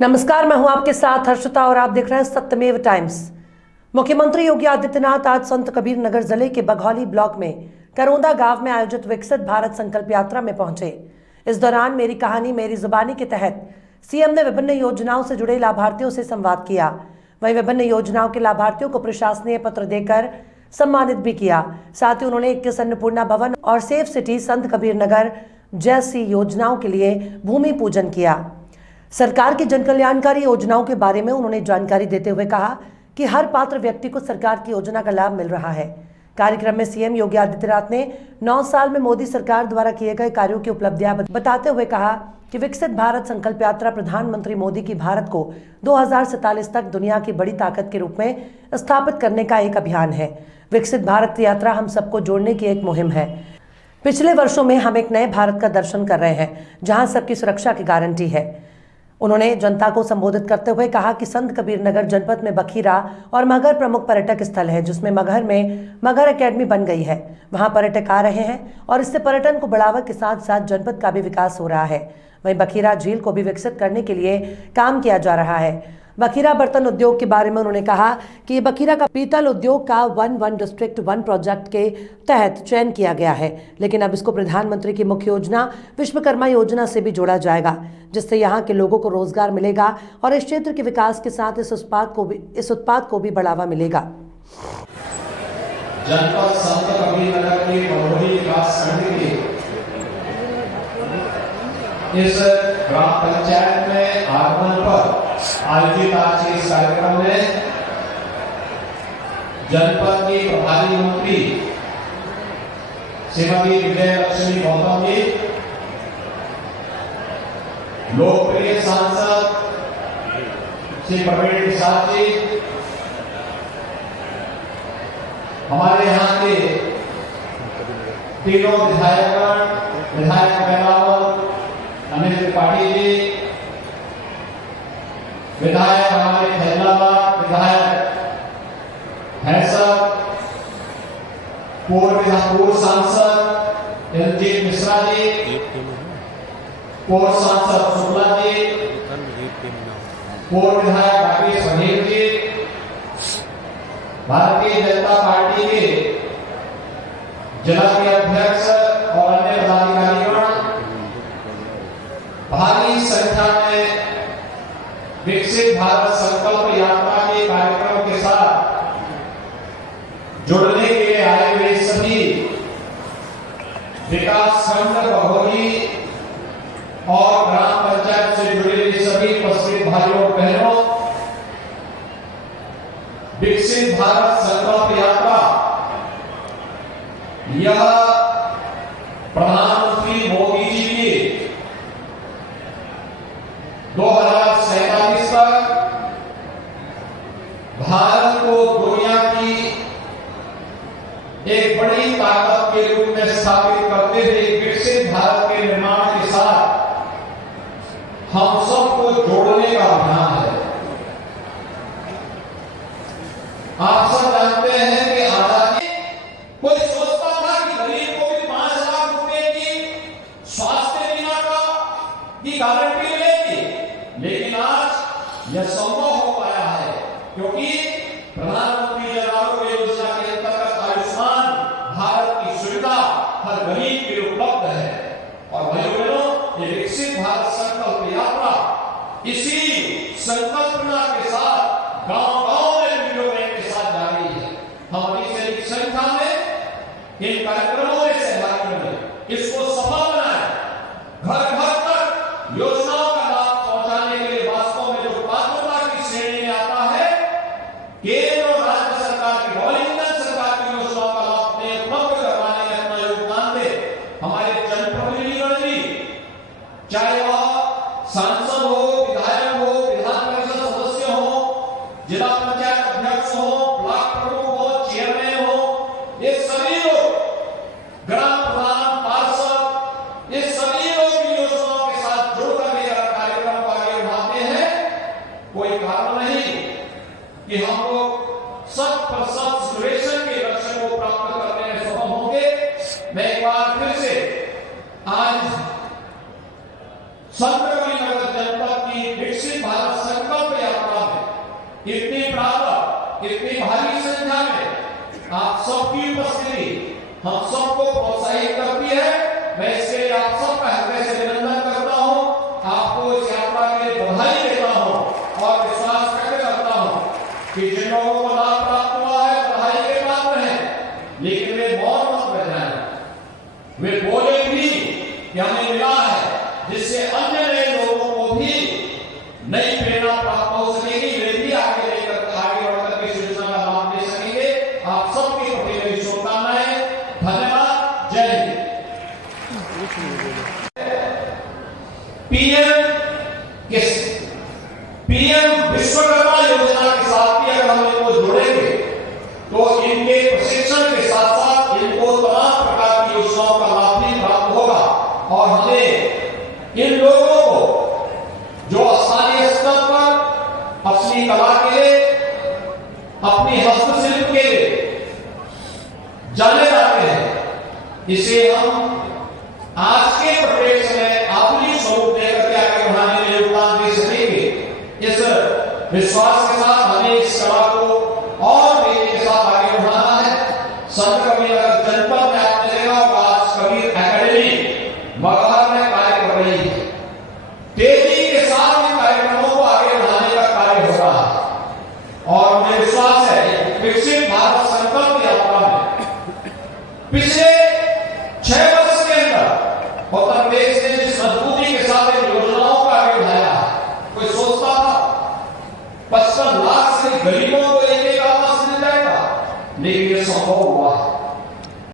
नमस्कार, मैं हूं आपके साथ हर्षिता और आप देख रहे हैं सत्यमेव टाइम्स। मुख्यमंत्री योगी आदित्यनाथ आज संत कबीर नगर जिले के बघौली ब्लॉक में करोंदा गांव में आयोजित विकसित भारत संकल्प यात्रा में पहुंचे। इस दौरान मेरी कहानी मेरी जुबानी के तहत सीएम ने विभिन्न योजनाओं से जुड़े लाभार्थियों से संवाद किया। वहीं विभिन्न योजनाओं के लाभार्थियों को प्रशासनीय पत्र देकर सम्मानित भी किया। साथ ही उन्होंने 21 अन्नपूर्णा भवन और सेफ सिटी संत कबीर नगर जैसी योजनाओं के लिए भूमि पूजन किया। सरकार की जनकल्याणकारी योजनाओं के बारे में उन्होंने जानकारी देते हुए कहा कि हर पात्र व्यक्ति को सरकार की योजना का लाभ मिल रहा है। कार्यक्रम में सीएम योगी आदित्यनाथ ने 9 साल में मोदी सरकार द्वारा किए गए कार्यों की उपलब्धियां बताते हुए कहा कि विकसित भारत संकल्प यात्रा प्रधानमंत्री मोदी की भारत को 2047 तक दुनिया की बड़ी ताकत के रूप में स्थापित करने का एक अभियान है। विकसित भारत यात्रा हम सबको जोड़ने की एक मुहिम है। पिछले वर्षों में हम एक नए भारत का दर्शन कर रहे हैं, जहां सबकी सुरक्षा की गारंटी है। उन्होंने जनता को संबोधित करते हुए कहा कि संत कबीर नगर जनपद में बखीरा और मगहर प्रमुख पर्यटक स्थल है, जिसमें मगहर में मगहर एकेडमी बन गई है। वहां पर्यटक आ रहे हैं और इससे पर्यटन को बढ़ावा के साथ साथ जनपद का भी विकास हो रहा है। वहीं बखीरा झील को भी विकसित करने के लिए काम किया जा रहा है। बखीरा बर्तन उद्योग के बारे में उन्होंने कहा कि ये बखीरा का पीतल उद्योग का 1 डिस्ट्रिक्ट 1 प्रोजेक्ट के तहत चयन किया गया है, लेकिन अब इसको प्रधानमंत्री की मुख्य योजना विश्वकर्मा योजना से भी जोड़ा जाएगा, जिससे यहाँ के लोगों को रोजगार मिलेगा और इस क्षेत्र के विकास के साथ इस उत्पाद को भी बढ़ावा मिलेगा। जनपद संत कबीर नगर के बघौली विकास खंड के इस ग्राम पंचायत में आगमन पर आयोजित आज के इस कार्यक्रम में जनपद की प्रभारी मंत्री श्रीमती विजय लक्ष्मी गौतम जी, लोकप्रिय सांसद श्री प्रवीण प्रसाद जी, हमारे यहाँ के तीनों विधायक बेलावल अनिल त्रिपाठी जी, विधायक हमारे फैजलाबाद विधायक हैसर, पूर्व सांसद रंजीत मिश्रा जी, पूर्व सांसद शुक्ला जी, पूर्व विधायक राकेश बघेल जी, भारतीय जनता पार्टी के जिला के अध्यक्ष और अन्य पदाधिकारीगण, भारी संख्या में विकसित भारत संकल्प यात्रा के कार्यक्रम के साथ जुड़ने के लिए आए हुए सभी विकास खंड बघौली और ग्राम पंचायत से जुड़े सभी उपस्थित भाइयों बहनों, विकसित भारत संकल्प यात्रा यह प्रधानमंत्री मोदी जी की 2047 तक भारत को दुनिया की एक बड़ी ताकत के रूप में स्थापित करते हुए विकसित भारत के निर्माण के साथ हम सबको जोड़ने का अभियान है। आप सब जानते हैं कि आजादी कोई सोचता था कि गरीब को भी 5 लाख रुपए की स्वास्थ्य बीमा की गारंटी मिलेगी, लेकिन आज यह संभव हो पाया है क्योंकि प्रधानमंत्री जन आरोग्य योजना के अंतर्गत आयुष्मान भारत की सुविधा हर गरीब के लिए उपलब्ध है। और भाइयों बहनों, ये विकसित भारत संकल्प यात्रा इसी संकल्पना के साथ गांव-गांव में वीडियो वैन के साथ जा रही है। हम अभी से एक संख्या में इन कार्यक्रमों में सहभागी बने, इसको सफल बनाए, घर घर तक योजनाओं का लाभ पहुंचाने के लिए वास्तव में जो पात्रता की श्रेणी में आता है, केंद्र और राज्य सरकार की डबल इंजन सरकार की योजनाओं का लाभ उपलब्ध करवाने में अपना योगदान दे हमारे जनप्रतिनिधिगण भी, चाहे वह सांसद हो, विधायक हो, विधान परिषद सदस्य हो, जिला पंचायत अध्यक्ष हो, ब्लॉक प्रमुख हो, चेयरमैन हो, ये सभी लोग, ग्राम प्रधान, पार्षद, ये सभी लोग योजनाओं के साथ जुड़कर मेरा कार्यक्रम को आगे बढ़ाते हैं। कोई कारण नहीं कि हम लोग 100% सिचुएशन के लक्ष्य को प्राप्त करने में सफल होंगे। मैं एक बार फिर से आज संत कबीर नगर जनपद की विकसित भारत संकल्प यात्रा में इतनी प्राप्त इतनी भारी संख्या में आप सबकी उपस्थिति हम सबको प्रोत्साहित करती है। मैं इसके लिए आप सबका हृदय से अभिनंदन करता हूं, आपको इस यात्रा के लिए बधाई देता हूं और विश्वास व्यक्त करता हूं कि जिन लोगों को लाभ प्राप्त हुआ है बधाई के पात्र हैं, लेकिन वे मौन मत रह जाएं, वे बोले भी कि हमें मिला है, जिससे अन्य नए लोगों को भी नई प्रेरणा प्राप्त हो सकेगी, वे भी आगे बढ़कर के इस योजना का लाभ ले सकेंगे। आप सबके प्रति मेरी शुभकामनाएं। धन्यवाद। जय हिंद। पीएम विश्वकर्मा योजना के साथ भी अगर हम इनको जोड़ेंगे तो इनके प्रशिक्षण के साथ साथ इनको तमाम प्रकार की योजनाओं का लाभ भी प्राप्त होगा और हमें इन लोगों को जो स्थानीय स्तर पर अपनी कला के लिए, अपनी हस्तशिल्प के लिए जाने जाते हैं, इसे हम आज के परिप्रेक्ष्य में आधुनिक स्वरूप देकर के आगे बढ़ाने में योगदान दे सकेंगे। इस विश्वास के साथ